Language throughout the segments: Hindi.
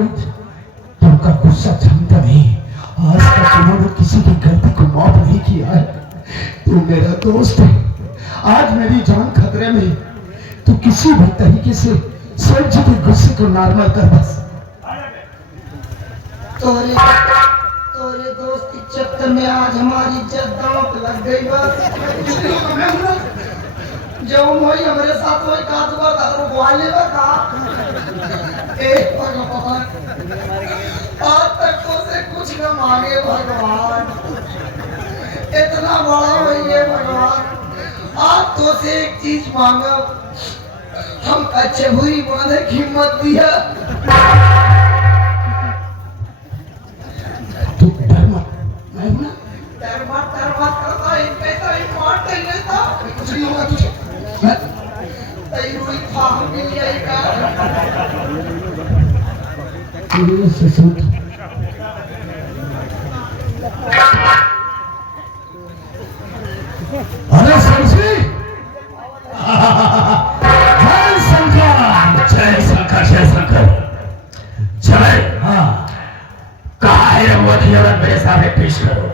गई। तुमका गुस्सा जानता नहीं, आज तक उन्होंने किसी की गलती को माफ नहीं किया है। तू मेरा दोस्त है, आज मेरी जान खतरे में। तू किसी भी तरीके से सर जी के गुस्से को नॉर्मल कर बस। तोरे दोस्त के चक्कर में आज हमारी इज्जत दांव पे लग गई। बस जो वही हमारे साथ वही कातवा दारू बुआले का एक भगवान आज तक तो से कुछ न मांगे भगवान, इतना बड़ा हुई है भगवान। आज तो से एक चीज मांगा, हम अच्छे बुरी बांधे की हिम्मत दिया। तू डर मत, मैं हूं ना। डर मत करता, इनके तो ही मार देंगे था। कुछ नहीं होगा तुझे। तैरूई था मिल जाएगा। तेरे से सुन अरे सरसी, जय शंकर, जय शंकर, जय शंकर। जय। हाँ कहा है रघुवत की औरत, मेरे सामने पेश करो,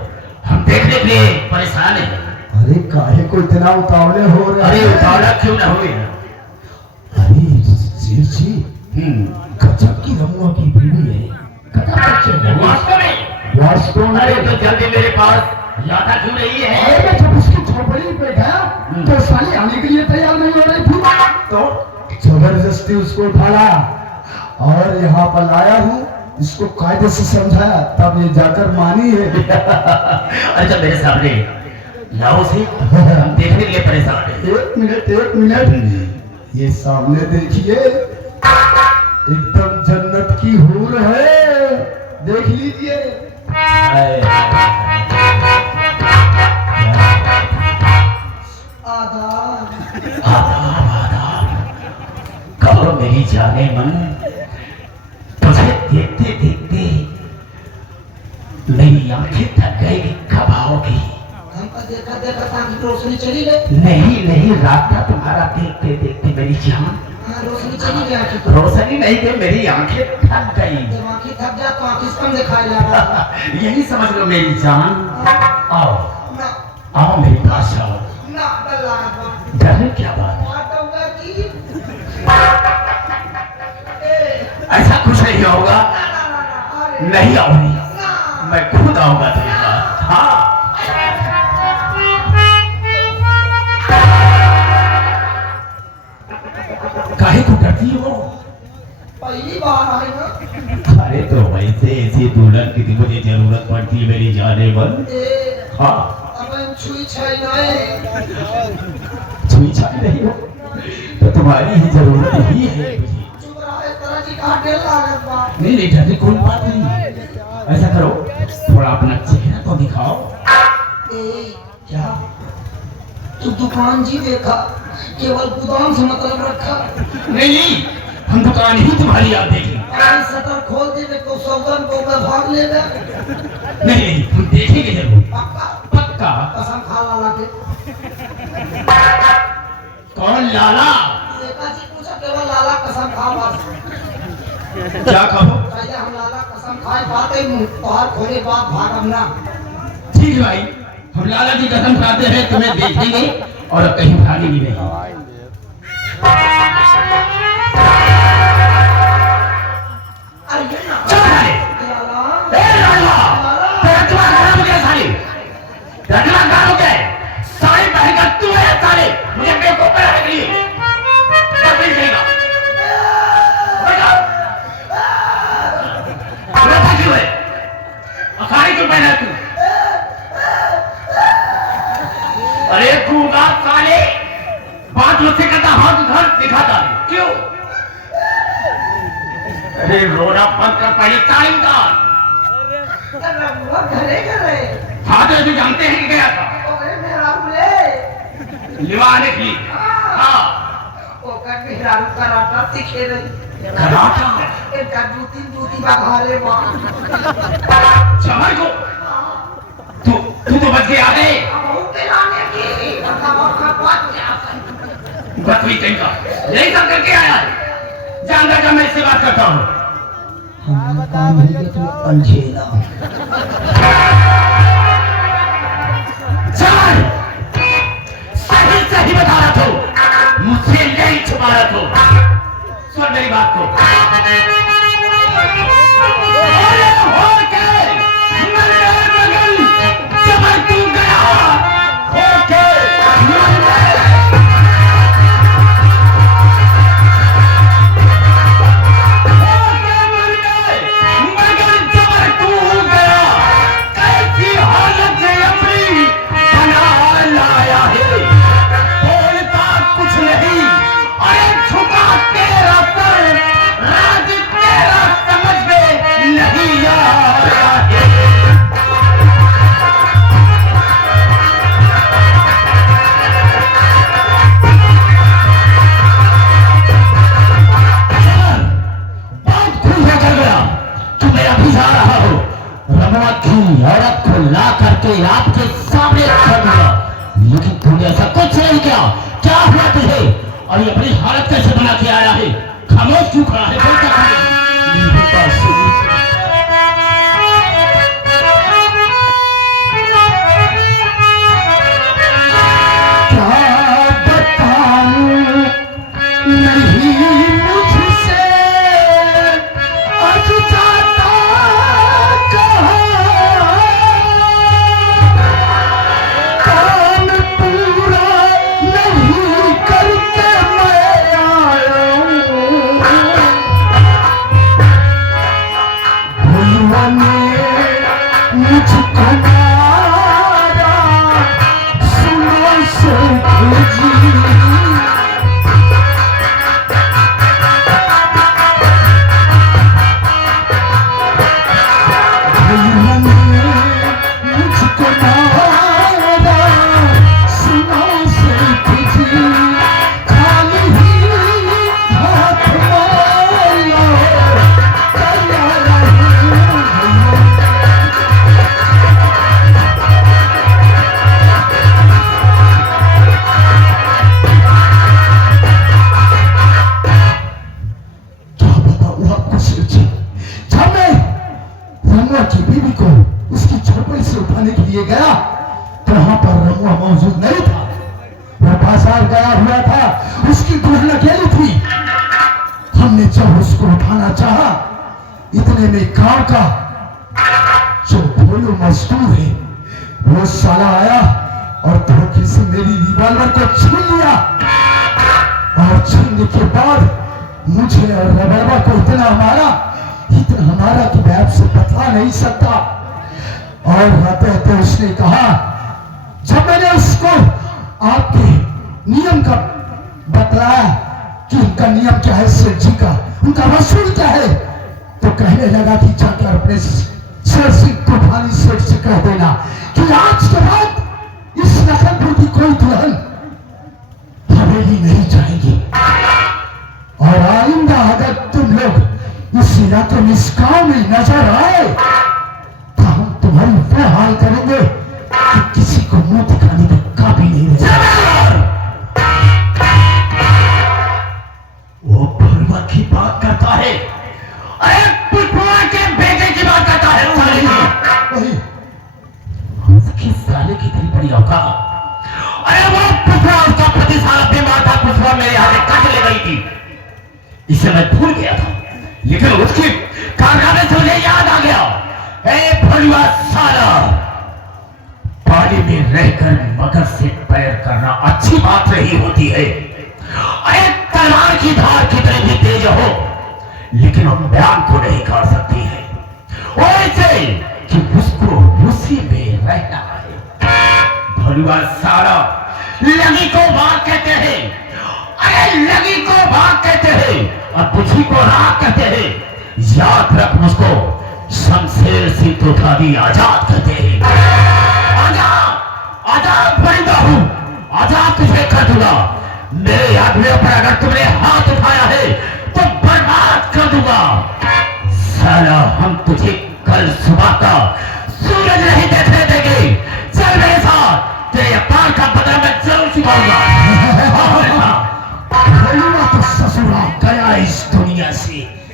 हम देखने के लिए परेशान हैं। अरे काहे को इतना उतावले हो रहे? अरे उतावला क्यों ना हुए? अरे शेर जी, गजब की रमुआ की बीवी है। गजब बच्चे हैं। वास्तव में अरे तो जल्दी मेरे पास लाता क्यों नहीं है? अरे जब उसकी झोपड़ी पे गया तो साली आने के लिए तैयार नहीं हो रही थी, तो जबरदस्ती उसको उठाया और यहाँ पर लाया हूँ। इसको कायदे से समझाया, तब ये जाकर मानी है। अच्छा मेरे सामने लाओ से, हम देखने के लिए परेशान हैं। एक मिनट, ये सामने देखिए, एकदम जन्नत की हूर है, देख लीजिए। आधार आदाब आदाब। कहो मेरी जाने मन, तुझे देखते देखते मेरी आंखें थक गई। कब आओगी? हमको देखा देखा ताकि रोशनी चली गई। नहीं रात का तुम्हारा देखते देखते मेरी जान। हाँ रोशनी चली गई आँखी तो। रोशनी नहीं गई, मेरी आंखें थक गई। जब आँखी थक जा तो आँखी कम दिखाई लगा। यही समझ लो मेरी जान। आओ ना आओ मेरे पास आओ। ना डर लगा। डर है क्या बात? मारूंगा कि ऐसा कुछ नहीं होगा। अरे नहीं आऊंगी, ना मैं खुद आऊंगा तेरे पास। हाँ काहे को डरती हो? पहली बार आई ना। अरे तो वैसे ऐसी दुल्हन की मुझे जरूरत पड़ती है मेरी जाने मन। हाँ अब छुई छाई नहीं। छुई छाई नहीं हो तो तुम्हारी ही जरूरत ही है मुझे। चुप रहा, इस तरह की काटे लागत बा। नहीं डरने कोई बात नहीं। ऐसा करो, थोड़ा अपना चेहरा तो दिखाओ। क्या तू दुकान जी देखा, केवल गोदाम से मतलब रखा। नहीं हम दुकान ही तुम्हारी याद देखें। अरे शटर खोल दे तो सौगन को मैं भाग लेगा। नहीं हम देखेंगे जरूर। पक्का पक्का। कसम खा लाला के। कौन लाला? देखा जी पूछा, केवल लाला कसम खा बस। क्या कहो? पहले हम लाला कसम खाए बातें मुंह बाहर खोले बात भागम ना। ठीक है भाई, हम लाला की कसम खाते हैं तुम्हें देखेंगे और कहीं भागेंगे नहीं। अरे ना चल भाई। लाला ए लाला, तेरा दिमाग खराब हो गया साले। तेरा दिमाग खराब हो गया है। साड़ी पहनकर तू है साले, मुझे बेवकूफ बनाने के लिए। बस नहीं जाएगा। बेटा, रोता क्यों है? और साड़ी क्यों पहना है तू? अरे तूगा साले, बात मुझसे करता, हाथ घर दिखाता है। क्यों? अरे रोना बंद कर, पहले साड़ी उतार। वो घरे घरे हाँ तो जानते हैं कि गया था ओए मेरा बुले लिवाने की। हाँ ओकर मेरा कराटा सीखे रही। कराटा? इनका जूती बाघारे बा। समझ को तू तो बच गया रे। बस हुई कहीं का यही सब करके आया है। जानता जब मैं इससे बात करता हूँ। हमने काम ही के तू अंझेला चल सही सही बता रहा था मुझसे नहीं छुपा रहा था सुन मेरी बात को अरे हो के मगल जबर तू गया हो के औरत को ला करके आपके सामने रखा दूंगा लेकिन तूने ऐसा कुछ नहीं किया क्या हुआ तुझे और ये अपनी हालत कैसे बना के आया है खामोश क्यों खड़ा है बोल क्या गया तो वहां पर रमुआ मौजूद नहीं था वो बाजार गया हुआ था उसकी दुल्हन अकेली थी हमने जब उसको उठाना चाहा इतने में गांव का जो भोलू मजदूर है वो साला आया और धोखे से मेरी रिवॉल्वर को छीन लिया और छीनने के बाद मुझे और रबड़वा को इतना हमारा कि मैं आपसे बता नहीं सकता और रहते उसने कहा जब मैंने उसको आपके नियम का बतलाया कि उनका नियम क्या है सेठ जी का उनका वसूल क्या है तो कहने लगा कि जाकर अपने शेर सिंह तूफानी सेठ से कह देना कि आज के बाद इस लखनपुर की कोई दुल्हन हवेली नहीं जाएगी और आइंदा अगर तुम लोग इस इलाके में इस गांव में नजर आए तुम्हारी वो हाल करेंगे कि किसी को मुंह दिखाने के काबिल नहीं रहे वो भरवा की बात करता है अरे पुष्पा के बेटे की बात करता है उसकी साले की इतनी बड़ी औकात अरे वो पुष्पा उसका पति साल अपने माता पुष्पा मेरे हाथ में काट ले गई थी इसे मैं भूल गया था लेकिन उसकी कारखाने से मुझे याद आ गया भलुआ साला पानी में रहकर मगर से पैर करना अच्छी बात नहीं होती है अरे तलवार की धार कितनी भी तेज हो लेकिन हम बयान को नहीं कर सकती है वैसे कि उसको उसी में रहना है भलुआ साला लगी को भाग कहते हैं अरे लगी को भाग कहते हैं और बुझी को राग कहते हैं याद रख मुझको शमशेर से तो खाली आजाद कहते हैं आजाद आजाद परिंदा हूं आजाद तुझे कर दूंगा मेरे आदमियों पर अगर तुमने हाथ उठाया है तो बर्बाद कर दूंगा साला हम तुझे कल सुबह का सूरज नहीं देखने देंगे चल मेरे साथ तेरे अवतार का बदला मैं जरूर चुकाऊंगा तो ससुरा गया इस दुनिया से